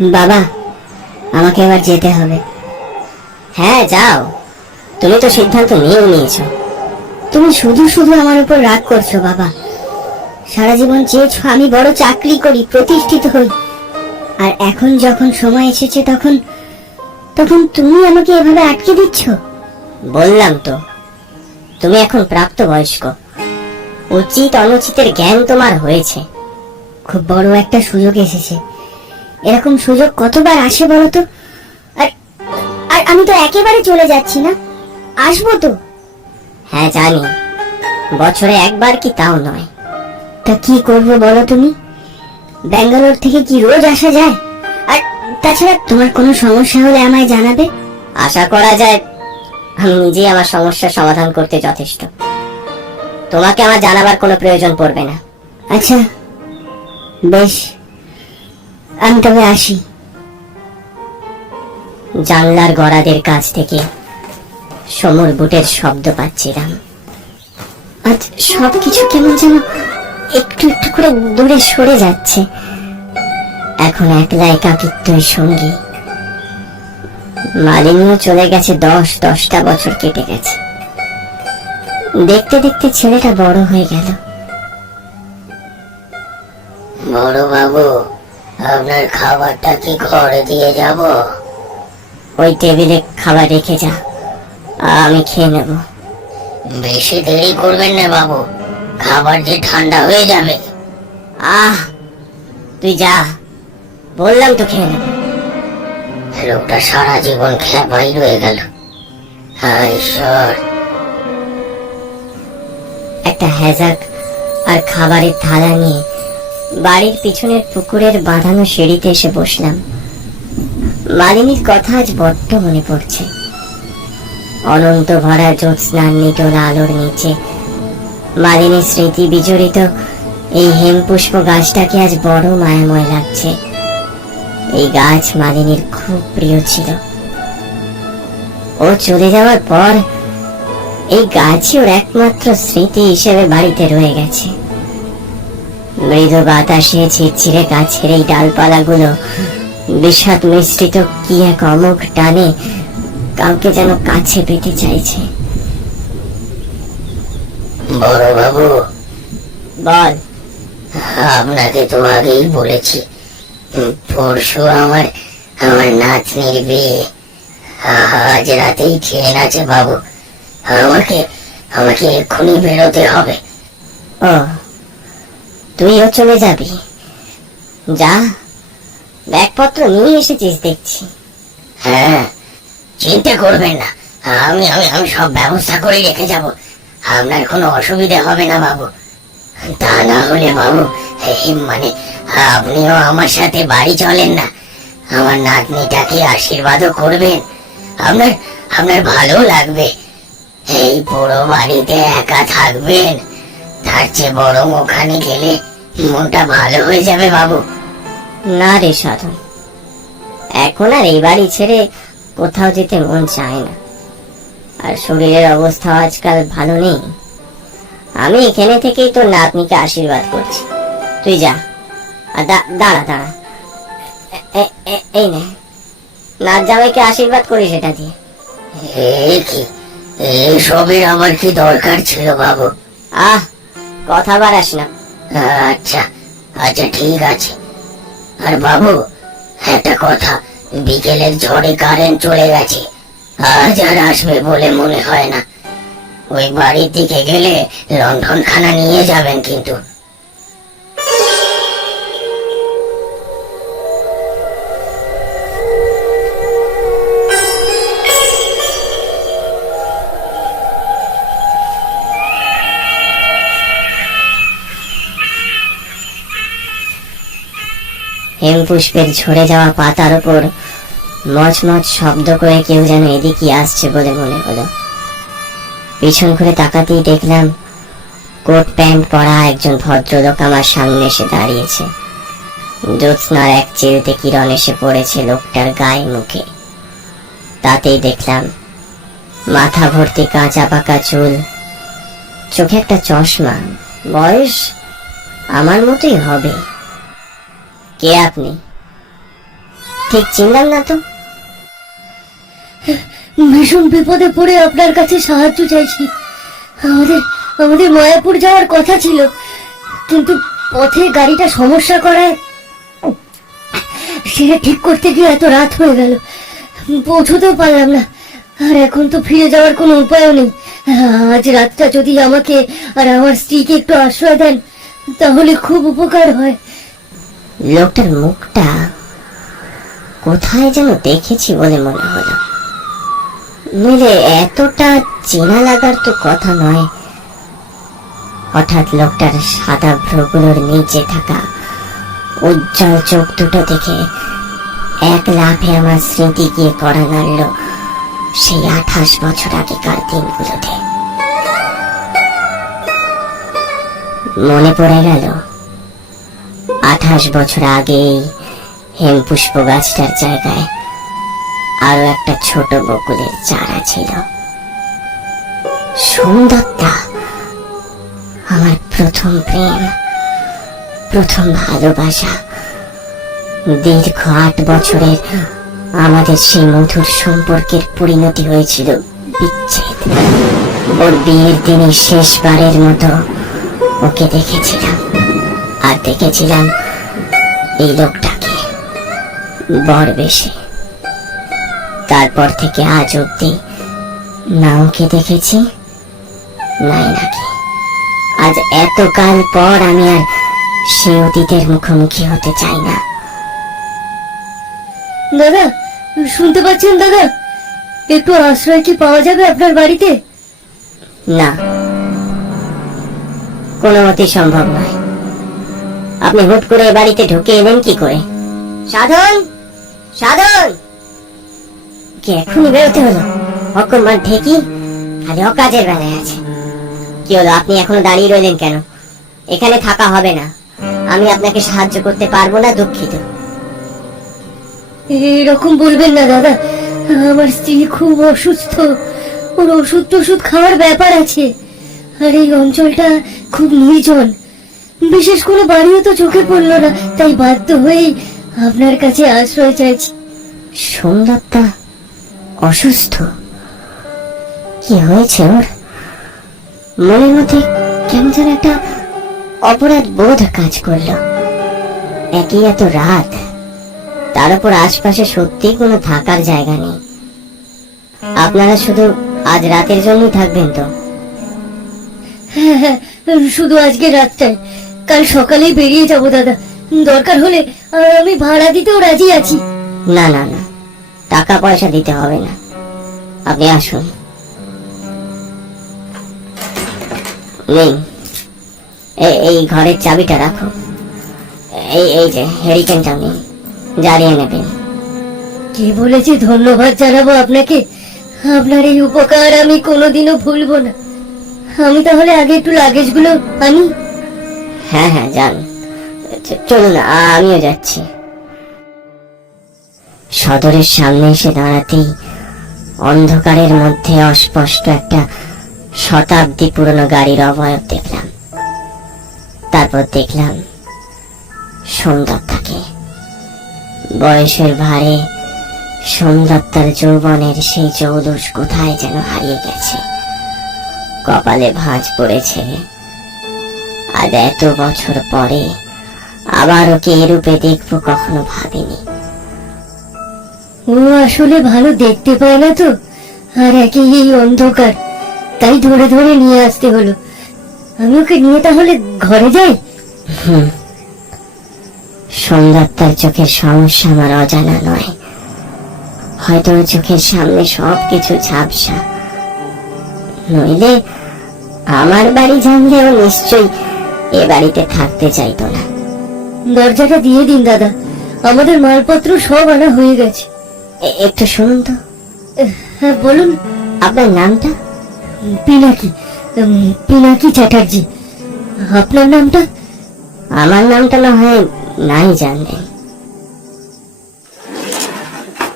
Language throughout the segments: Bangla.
বাবা আমাকে এবার যেতে হবে। হ্যাঁ যাও। তুমি তো সিদ্ধান্ত নিয়েও নিয়েছো। তুমি শুধু শুধু আমার উপর রাগ করছ বাবা। সারা জীবন চেয়েছো আমি বড় চাকরি করি প্রতিষ্ঠিত হই। আর এখন যখন সময় এসেছে তখন তখন তুমি আমাকে এভাবে আটকে দিচ্ছ? বললাম তো তুমি এখন প্রাপ্ত বয়স্ক উচিত অনুচিতের জ্ঞান তোমার হয়েছে। খুব বড় একটা সুযোগ এসেছে। এরকম সুযোগ কতবার আসে বলো তো আর আর আমি তো একেবারে চলে যাচ্ছি না। আসব তো? হ্যাঁ জানি। বছরে একবার কি তাও নয়। তা কি করব বলো তুমি? ব্যাঙ্গালোর থেকে কি রোজ আসা যায়? আর তাছাড়া তোমার কোনো সমস্যা হলে আমায় জানাবে? আশা করা যায় আমি নিজেই আমার সমস্যার সমাধান করতে যথেষ্ট। তোমাকে আমার জানাবার কোনো প্রয়োজন পড়বে না। আচ্ছা বেশ। আমি তবে আসি। জানলার গড়াদের কাছ থেকে সমর বুটের শব্দ পাচ্ছিলাম। আজ সবকিছু কেমন যেন একটু একটু করে দূরে সরে যাচ্ছে। এখন একলা একাকিত্বই সঙ্গী। মালিনীও চলে গেছে দশ, দশটা বছর কেটে গেছে। দেখতে দেখতে ছেলেটা বড় হয়ে গেল। বড় বাবু আপনার খাবারটা কি ঘরে দিয়ে যাব? ওই টেবিলে খাবার রেখে যা আমি খেয়ে নেব। বেশি দেরি করবেন না বাবু খাবার যে ঠান্ডা হয়ে যাবে। আহ তুই যা বললাম তো খেয়ে নেব। লোকটা সারা জীবন খেপাই রয়ে গেল। ঈশ্বর। একটা হ্যাজাক আর খাবারের থালা নিয়ে বাড়ির পিছনের পুকুরের বাঁধানো সিঁড়িতে এসে বসলাম। মালিনীর কথা আজ বড্ড মনে পড়ছে। অনন্ত ভরা জ্যোৎস্নার নিটোল আলোর নিচে মালিনীর স্মৃতি বিজড়িত এই হেমপুষ্প গাছটাকে আজ বড় মায়াময় লাগছে। এই গাছ মালিনীর খুব প্রিয় ছিল। ও চলে যাওয়ার পর এই গাছই ওর একমাত্র স্মৃতি হিসেবে বাড়িতে রয়ে গেছে। মৃদু বাতাসে ছিঁড়ছিড়ে গাছের এই ডালপালাগুলো বিষাদ মিশ্রিত কি এক অমোঘ টানে কাউকে যেন কাছে পেতে চাইছে। বড় বাবু। বল। আপনাকে তো আগেই বলেছি পরশু আমার আমার নাতনির বিয়ে। আজ রাতেই ট্রেন আছে বাবু। আমাকে আমাকে এক্ষুনি বেরোতে হবে। ও তুইও চলে যাবি। যা, ব্যাগপত্র নিয়ে এসেছিস দেখছি। হ্যাঁ চিন্তা করবেন না। আমি আমি আমি সব ব্যবস্থা করে রেখে যাব। আপনার কোনো অসুবিধা হবে না, বাবু। তা না হলে, বাবু মানে আপনিও আমার সাথে বাড়ি চলেন না। আমার নাতনিটাকে আশীর্বাদও করবেন। আপনার আপনার ভালো লাগবে। এই বড় বাড়িতে একা থাকবেন। তার চেয়ে বরং ওখানে গেলে মনটা ভালো হয়ে যাবে বাবু। না রে সাধন এখন আর এই বাড়ি ছেড়ে কোথাও যেতে মন চায় না। আর শরীরের অবস্থা আজকাল ভালো নেই। আমি এখানে থেকেই তোর নাতনিকে আশীর্বাদ করছি। তুই যা আর দাঁড়া দাঁড়া। এই নে। নাচ জামাইকে আশীর্বাদ করি সেটা দিয়ে। এ কি? এসবের আমার কি দরকার ছিল বাবু? আহ কথা বাড়াস না। আচ্ছা আচ্ছা ঠিক আছে। আর বাবু, একটা কথা, বিকেলের ঝড়ে কারেন্ট চলে গেছে। আজ আর আসবে বলে মনে হয় না। ওই বাড়ির দিকে গেলে লন্ডনখানা খানা নিয়ে যাবেন কিন্তু। হেমপুষ্পের ঝরে যাওয়া পাতার উপর মচমচ শব্দ করে কেউ যেন এদিকে আসছে বলে মনে হলো। পিছন ঘুরে তাকাতেই দেখলাম কোট প্যান্ট পরা একজন ভদ্রলোক আমার সামনে এসে দাঁড়িয়েছে। জ্যোৎস্নার এক চিলতে কিরণ এসে পড়েছে লোকটার গায়ে মুখে। তাতেই দেখলাম মাথা ভর্তি কাঁচা পাকা চুল, চোখে একটা চশমা। বয়স আমার মতোই হবে। কে আপনি? ঠিক চিনলাম না তো। ভীষণ বিপদে পড়ে আপনার কাছে সাহায্য চাইছি। আমাদের আমাদের মায়াপুর যাওয়ার কথা ছিল, কিন্তু পথে গাড়িটা সমস্যা করায় সেটা ঠিক করতে গিয়ে এত রাত হয়ে গেল। পৌঁছতেও পারলাম না। আর এখন তো ফিরে যাওয়ার কোনো উপায়ও নেই। আজ রাতটা যদি আমাকে আর আমার স্ত্রীকে একটু আশ্রয় দেন, তাহলে খুব উপকার হয়। লোকটার মুখটা কোথায় যেন দেখেছি বলে মনে হলো। নইলে এতটা চেনা লাগার তো কথা নয়। হঠাৎ লোকটার সাদা ভ্রগুলোর নিচে থাকা উজ্জ্বল চোখ দুটো দেখে এক লাফে আমার স্মৃতি গিয়ে করা নাড়ল সেই আঠাশ বছর আগেকার দিনগুলোতে। মনে পড়ে গেল আঠাশ বছর আগেই হেমপুষ্প গাছটার জায়গায় আরও একটা ছোট বকুলের চারা ছিল। সুন্দরতা আমার প্রথম প্রেম, প্রথম ভালোবাসা। দীর্ঘ আট বছরের আমাদের সেই মধুর সম্পর্কের পরিণতি হয়েছিল বিচ্ছেদ। ওর বিয়ের দিনে শেষবারের মতো ওকে দেখেছিলাম। আর দেখেছিলাম এই লোকটাকে বর বেশে। তারপর থেকে আজ অব্দি না ওকে দেখেছি নাই নাকি। আজ এতকাল পর আমি আর সে অতীতের মুখোমুখি হতে চাই না। দাদা শুনতে পাচ্ছেন দাদা? একটু আশ্রয় কি পাওয়া যাবে আপনার বাড়িতে? না কোনো মতে সম্ভব নয়। আপনি হুট করে বাড়িতে ঢুকে এলেন কি করে? সাধন! সাধন! কি এখনই বেরোতে হলো? অকর্মার ঢেকি খালি অকাজের বেলায় আছে। কি হলো আপনি এখনও দাঁড়িয়ে রইলেন কেন? এখানে থাকা হবে না। আমি আপনাকে সাহায্য করতে পারব না দুঃখিত। এরকম বলবেন না দাদা। আমার স্ত্রী খুব অসুস্থ। ওর ওষুধ টষুধ খাওয়ার ব্যাপার আছে। আর এই অঞ্চলটা খুব নির্জন। বিশেষ কোনো বাড়িও তো চোখে পড়ল না তাই বাধ্য হয়েই আপনার কাছে আশ্রয় চাইছি। সোমদত্তা অসুস্থ? কি হয়েছে ওর? মনের মধ্যে কেমন যেন একটা অপরাধ বোধ কাজ করল। একই এত রাত তার উপর আশপাশে সত্যি কোনো থাকার জায়গা নেই। আপনারা শুধু আজ রাতের জন্যই থাকবেন তো? হ্যাঁ হ্যাঁ শুধু আজকে রাতটায় কাল সকালেই বেরিয়ে যাব দাদা। দরকার হলে আমি ভাড়া দিতেও রাজি আছি। না না না। টাকা পয়সা দিতে হবে না। আপনি আসুন। নিন। এই ঘরের চাবিটা রাখো। এই এই যে হেরিকেনটা নিন। জ্বালিয়ে নেবেন। কে বলেছে ধন্যবাদ জানাব আপনাকে? আপনার এই উপকার আমি কোনোদিনও ভুলবো না। আমি তাহলে আগে একটু লাগেজগুলো আনি। হ্যাঁ হ্যাঁ যান। চলুন আমিও যাচ্ছি। সদরের সামনে এসে দাঁড়াতেই অন্ধকারের মধ্যে অস্পষ্ট একটা শতাব্দী পুরনো গাড়ির অবয়ব দেখলাম। তারপর দেখলাম সোমদত্তাকে। বয়সের ভারে সোমদত্তার যৌবনের সেই চৌদশ কোথায় যেন হারিয়ে গেছে। কপালে ভাঁজ পড়েছে। আজ এত বছর পরে আবার ওকে এরূপে দেখব কখনো ভাবিনি। ও আসলে ভালো দেখতে পায় না তো। আর একে এই অন্ধকার তাই ধরে ধরে নিয়ে আসতে হলো। আমি ওকে নিয়ে তাহলে ঘরে যাই? সন্ধ্যাত্মার চোখের সমস্যা আমার অজানা নয়। হয়তো চোখের সামনে সব কিছু ঝাপসা। নইলে আমার বাড়ি জানলেও নিশ্চয়ই এ বাড়িতে থাকতে চাইতো না। দরজাটা দিয়ে দিন, দাদা। আমাদের মালপত্র সব আনা হয়ে গেছে। একটু শুনুন তো। হ্যাঁ বলুন। আপনার নামটা? পিনাকি। পিনাকি চ্যাটার্জি। আপনার নামটা? আমার নামটা না হয় নাই জানলেন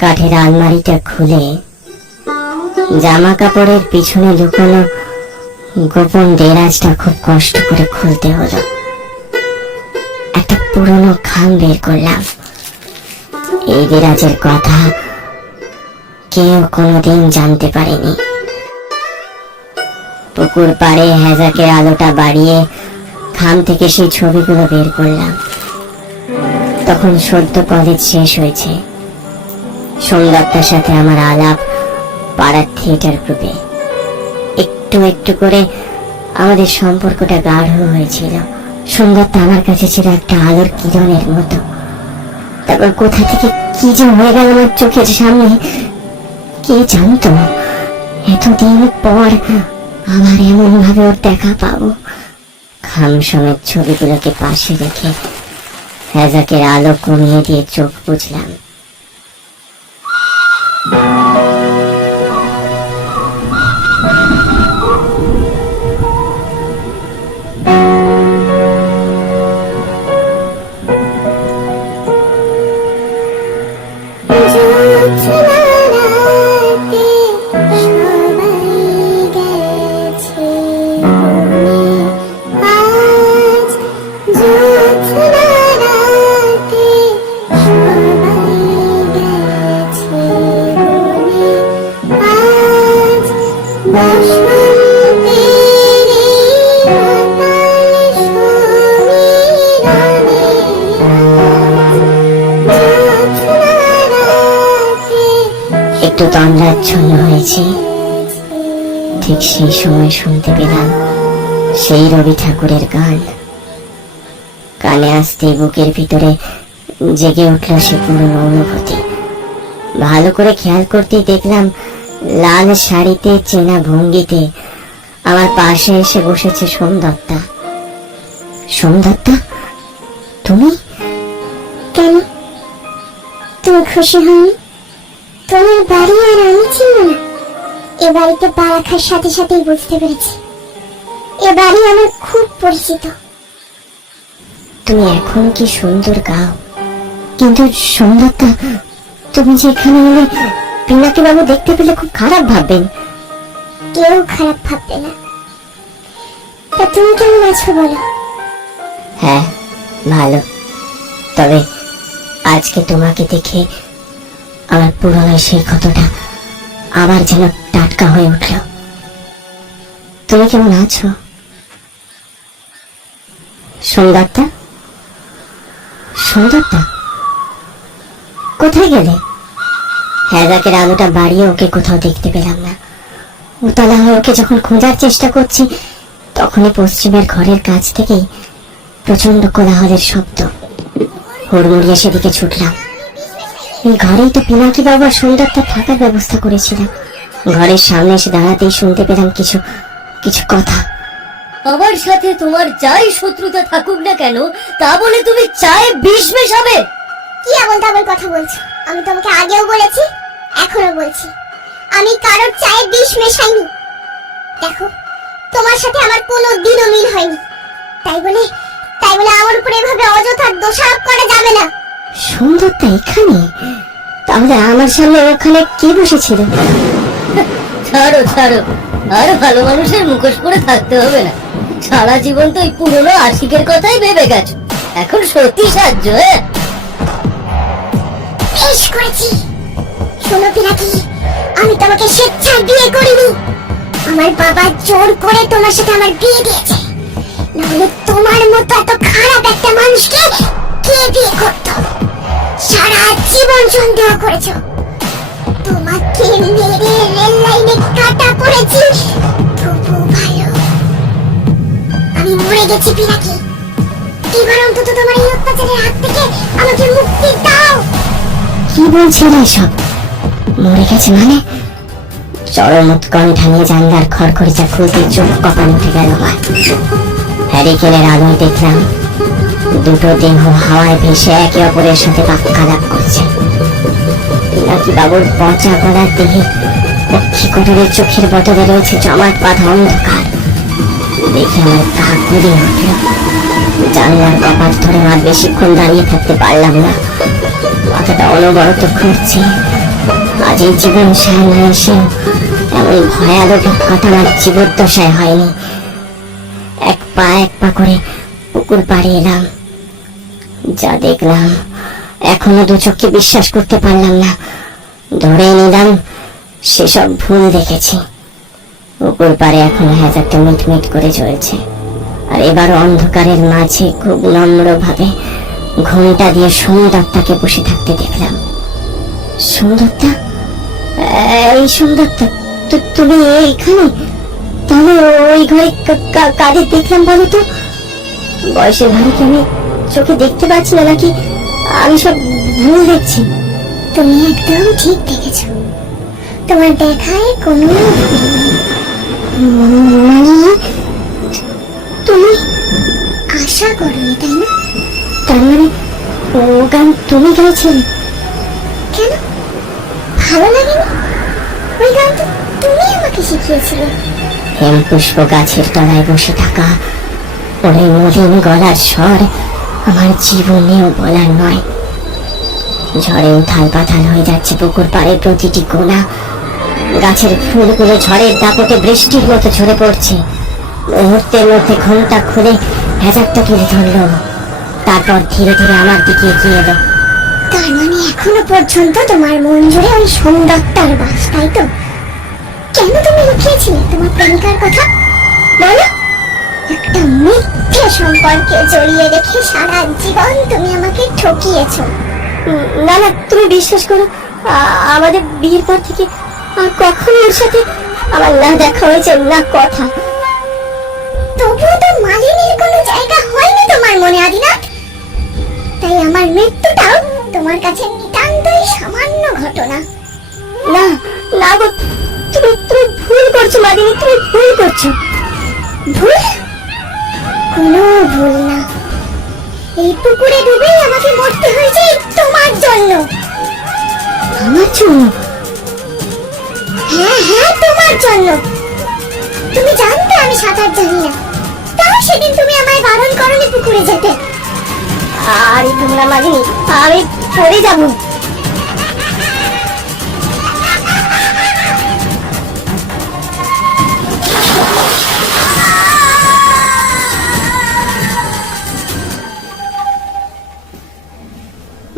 কাঠের আলমারিটা খুলে জামা কাপড়ের পিছনে লুকানো গোপন দেরাজটা খুব কষ্ট করে খুলতে হলো। একটা পুরনো খাম বের করলাম। এই দেরাজের কথা কেউ কোনোদিন জানতে পারেনি। পুকুর পাড়ে হ্যাজাকের আলোটা বাড়িয়ে খাম থেকে সেই ছবিগুলো বের করলাম। তখন সদ্য কলেজ শেষ হয়েছে। সোমদত্তার সাথে আমার আলাপ পাড়ার থিয়েটার গ্রুপে একটু একটু করে আমাদের সম্পর্কটা গাঢ় হয়েছিল। সোমদত্তা আমার কাছে ছিল একটা আলোর কিরণের মতো। তারপর কোথা থেকে কি যে হয়ে গেল আমার চোখের সামনে, কে জানতো? এতদিন পর আবার এমন ভাবে ওর দেখা পাবো। খাম সমেত ছবিগুলোকে পাশে রেখে হ্যাজাকের আলো কমিয়ে দিয়ে চোখ বুঝলাম। তন্দ্রাচ্ছন্ন হয়েছি। ঠিক সেই সময় শুনতে পেলাম সেই রবি ঠাকুরের গান। কানে আসতে বুকের ভিতরে জেগে উঠল সে পুরনো অনুভূতি। ভালো করে খেয়াল করতেই দেখলাম লাল শাড়িতে, চেনা ভঙ্গিতে আমার পাশে এসে বসেছে সোমদত্তা। সোমদত্তা, তুমি? কেন? তুমি খুশি হয়নি? তোমার বাড়ি আর আমি ছিল না। এ বাড়িতে পা রাখার সাথে সাথেই বুঝতে পেরেছি। এ বাড়ি আমার খুব পরিচিত। তুমি এখন কি সুন্দর গাও। কিন্তু সোমদত্তা তুমি যে এখানে এলে পিনাকি বাবু দেখতে পেলে খুব খারাপ ভাববেন। কেউ খারাপ ভাববে না। তা তুমি কেমন আছো বলো? হ্যাঁ ভালো। তবে আজকে তোমাকে দেখে আমার পুরনো সেই ক্ষতটা আবার যেন টাটকা হয়ে উঠল। তুমি কেমন আছো? সোমদত্তা সোমদত্তা কোথায় গেলে? হ্যাজাকের আলোটা বাড়িয়ে ওকে কোথাও দেখতে পেলাম না। উতলা হয়ে ওকে যখন খোঁজার চেষ্টা করছি, তখনই পশ্চিমের ঘরের কাছ থেকেই প্রচণ্ড কোলাহলের শব্দ। হুড়মুড়িয়ে সেদিকে ছুটলাম। ঘরেই তো পিনাকি বাবার সুন্দরটা থাকার ব্যবস্থা করেছিলাম। ঘরের সামনে এসে দাঁড়াতেই শুনতে পেলাম কিছু কিছু কথা। আমার সাথে তোমার যাই শত্রুতা থাকুক না কেন তা বলে তুমি চায়ে বিষ মেশাবে? কি এমন তেমন কথা বলছো? আমি তোমাকে আগেও বলেছি এখনও বলছি। আমি কারোর চায়ে বিষ মেশাইনি। দেখো তোমার সাথে আমার কোনো দিনও মিল হয়নি। তাই বলে তাই বলে আমার উপরে এভাবে অযথা দোষারোপ করা যাবে না। সুন্দরটা এখানে। তাহলে আমার সামনে ওখানে কে বসেছিল? ছাড়ো ছাড়ো। আর ভালো মানুষের মুখোশ পরে থাকতে হবে না। সারা জীবন তো এই পুরনো আশিকের কথাই ভেবে গেছো। এখন সত্যি সাহায্য হ্যাঁ? বেশ করেছি। শোনো পিনাকি আমি তোমাকে স্বেচ্ছায় বিয়ে করিনি। আমার বাবা জোর করে তোমার সাথে আমার বিয়ে দিয়েছে। নাহলে তোমার মতো এত খারাপ একটা মানুষকে কে বিয়ে করত সারা জীবন সন্দেহ করেছ তোমাকে মেরে রেল লাইনে কাটা পড়েছি তবু ভালো আমি মরে গেছি পিনাকি এবার অন্তত তোমার এই অত্যাচারের হাত থেকে আমাকে মুক্তি দাও কি বলছিল এসব মরে গেছে মানে চরম উৎকণ্ঠা নিয়ে জানলার খড়খড়িচা খুলতে চোখ কপালে উঠে গেল আমার আলোয় দেখলাম দুটো দেহ হাওয়ায় ভেসে একে অপরের সাথে বাক্যালাপ করছে। নাকি বাবুর পচা গলার দেহে পক্ষী কোটরের চোখের বদলে রয়েছে জমাট বাঁধা অন্ধকার? দেখে আমার কাক গুলি উঠল জানলার কপাট ধরে আর বেশিক্ষণ দাঁড়িয়ে থাকতে পারলাম না। মাথাটা অনবরত ঘুরছে। আজ এই জীবন সায়না এসে এমন ভয়াল অভিজ্ঞতা আমার জীবদ্দশায় হয়নি। এক পা এক পা করে পুকুর পাড়ে এলাম। যা দেখলাম, এখনও দু চোখকে বিশ্বাস করতে পারলাম না। ধরে নিলাম, সেসব ভুল দেখেছি। উপর পারে এখন হ্যাজারটা মিটমিট করে চলছে। আর এবার অন্ধকারের মাঝে খুব নম্র ভাবে ঘুমটা দিয়ে সুন্দরটাকে বসে থাকতে দেখলাম। সুন্দরটা? এই তু- তুমি এইখানে? তাহলে ওই ঘরে কা- কা- কাদের দেখলাম বলো তো? বয়সের ভারে কি আমি চোখে দেখতে পাচ্ছি না নাকি? আমি সব ভুল দেখছি। তুমি একদম ঠিক দেখেছ। তোমার দেখায় কোনো মানে তুমি আশা করনি, তাই না? তার মানে ও গান তুমি গাইছিলে। কেন? ভালো লাগেনি? ওই গানটা তুমি আমাকে শিখিয়েছিলে। হেম পুষ্প গাছের তলায় বসে থাকা, ওর মলিন গলার স্বর আমার জীবনেও বলার নয়। ঝড়ে উথাল পাথাল হয়ে যাচ্ছে পুকুর পাড়ের প্রতিটি কোনা। গাছের ফুলগুলো ঝড়ের দাপটে বৃষ্টির মতো ঝরে পড়ছে। মুহূর্তের মধ্যে ঘুমটা খুলে হেজারটা তুলে ধরলো। তারপর ধীরে ধীরে আমার দিকে এগিয়ে এলো। তার মানে এখনও পর্যন্ত তোমার মন জুড়ে ওই সুন্দরতার বাস, তাই তো? কেন তুমি লুকিয়েছিলে তোমার প্রেমিকার কথা? বলো। একটা মিথ্যে সম্পর্কে জড়িয়ে রেখে সারা জীবন তুমি আমাকে ঠকিয়েছো। না না, তুমি বিশ্বাস করো আমাদের বিয়ের পর থেকে আর কখনো ওর সাথে আমার না দেখা হয়েছে, না কথা। তবুও তো মালিনীর কোনো জায়গা হয়নি তোমার মনে, আদিনাথ। তাই আমার মৃত্যুটাও তোমার কাছে নিতান্তই সামান্য ঘটনা। না না গো, তুমি তুমি ভুল করছ মাদিনী তুমি ভুল করছ। ভুল? এই পুকুরে ডুবেই আমাকে মরতে হয়েছে তোমার জন্য। আমার জন্য? হ্যাঁ হ্যাঁ তোমার জন্য। তুমি জানতে আমি সাঁতার জানি না। তাও সেদিন তুমি আমায় বারণ করনি পুকুরে যেতে। আরে তোমরা মাদিনী আমি পড়ে যাব।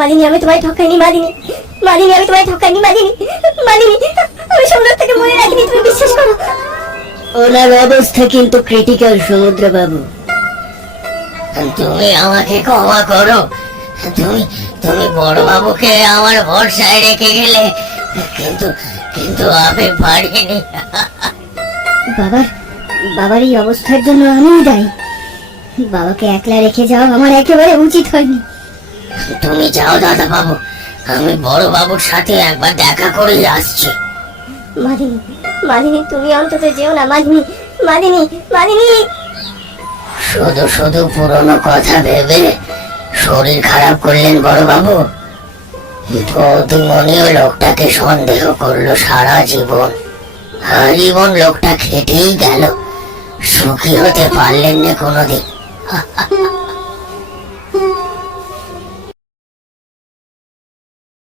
মালিনী আমি তোমায় ঠকাইনি মালিনী। মালিনী আমি তোমায় ঠকাইনি মালিনী। মালিনী আমি সুন্দর থেকে মনে রাখিনি তুমি বিশ্বাস করো? ওনার অবস্থা কিন্তু ক্রিটিক্যাল সমুদ্র বাবু তুমি আমাকে ক্ষমা করো। তুমি তুমি বড় বাবুকে আমার ভরসায় রেখে গেলে কিন্তু কিন্তু আমি পারিনি। বাবার বাবার এই অবস্থার জন্য আমিই দায়ী। বাবাকে একলা রেখে যাওয়া আমার একেবারে উচিত হয়নি। তুমি যাও দাদা বাবু আমি বড় বাবুর সাথে একবার দেখা করেই আসছি। মালিনী মালিনী তুমি অন্তত যেও না মালিনী মালিনী মালিনী। শুধু শুধু পুরনো কথা ভেবে শরীর খারাপ করলেন বড় বাবু। বৌদিমণিও লোকটাকে সন্দেহ করল সারা জীবন। জীবন লোকটা খেটেই গেল। সুখী হতে পারলেন না কোনোদিন।